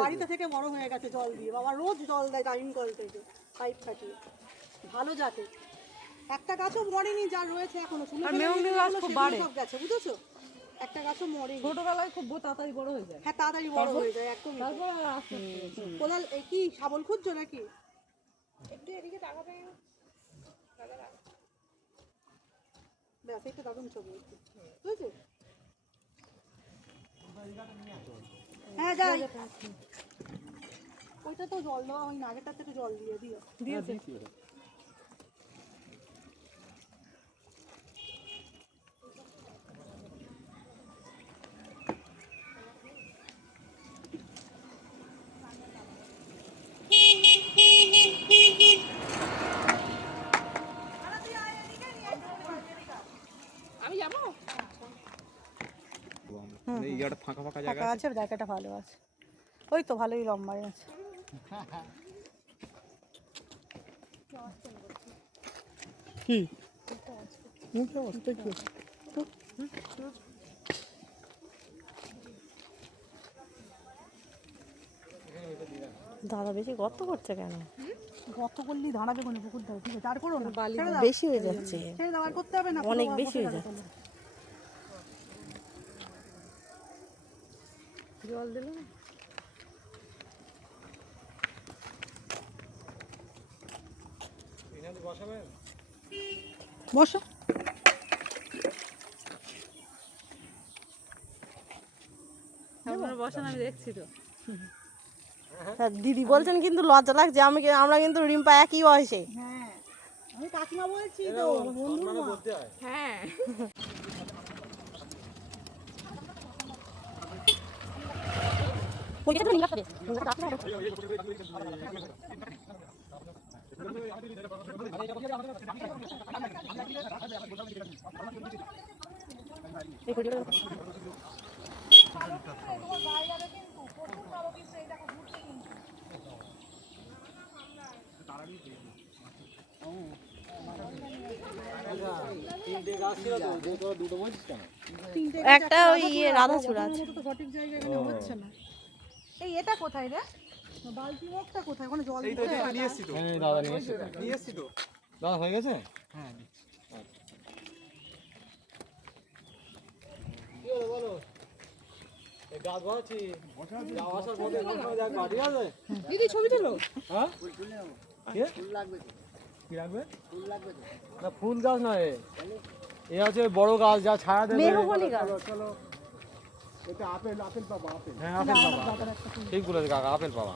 বাড়িতে থেকে বড় হয়ে গেছে জল দিয়ে, বাবা রোজ জল দেয় টাইম কল থেকে পাইপ খাটিয়ে, ভালো জাতে। একটা গাছও মরেনি যা রয়েছে এখনো, সব গেছে বুঝেছো, একটা গাছও মরেনি। ছোটবেলায় খুব তাড়াতাড়ি বড় হয়ে যায়। হ্যাঁ তাড়াতাড়ি বড় হয়ে যায় একদম। কোদাল কি শাবল খুঁজছো নাকি? একটু এদিকে তাকাবে, ব্যাস একটু দারুণ ছবি বুঝেছো। হ্যাঁ যাই, ওইটা তো জল দেওয়া, ওই নাগেরটা থেকে জল দিয়ে দিয়েছে। ফাঁকা আছে, জায়গাটা ভালো আছে, ওই তো ভালোই লম্বাই আছে। কি দাদা বেশি গর্ত করছে কেন? গর্ত করলেই দাঁড়াবে কোনো পুকুর দাও, ঠিক আছে আর করো না, বেশি হয়ে যাচ্ছে, ছেড়ে দাও, আর করতে হবে না, অনেক বেশি হয়ে যাচ্ছে। জল দিল বসো। বসেন, আমি দেখছি তো। দিদি বলছেন কিন্তু লজ্জা লাগছে, আমরা কিন্তু রিম্পা একই বয়সে। হ্যাঁ আমি কাকিমা বলছি তো, হ্যাঁ একটা ওই রাধাচূড়া আছে, সঠিক জায়গা এখানে হচ্ছে না। এই এটা কোথায় রে, বালতি মুখটা কোথায়? ওখানে জল দিতে নিয়ে এসেছি তো। হ্যাঁ দাদা নিয়ে এসেছি তো। দাদা হয়ে গেছে? হ্যাঁ কি হলো বলো, এই গাছ বাঁচি যাও আসার পথে কোথাও যা গাড়ি আছে দিদি ছবি তুলো। হ্যাঁ ফুল লাগবে, কি লাগবে? ফুল লাগবে না, ফুল গাছ নয় এ আছে বড় গাছ যা ছায়া দেবে। চলো চলো, এটা আপেল পাবা, আপেল। হ্যাঁ আপেল পাবা, ঠিক বলেছে কাকা, আপেল পাবা।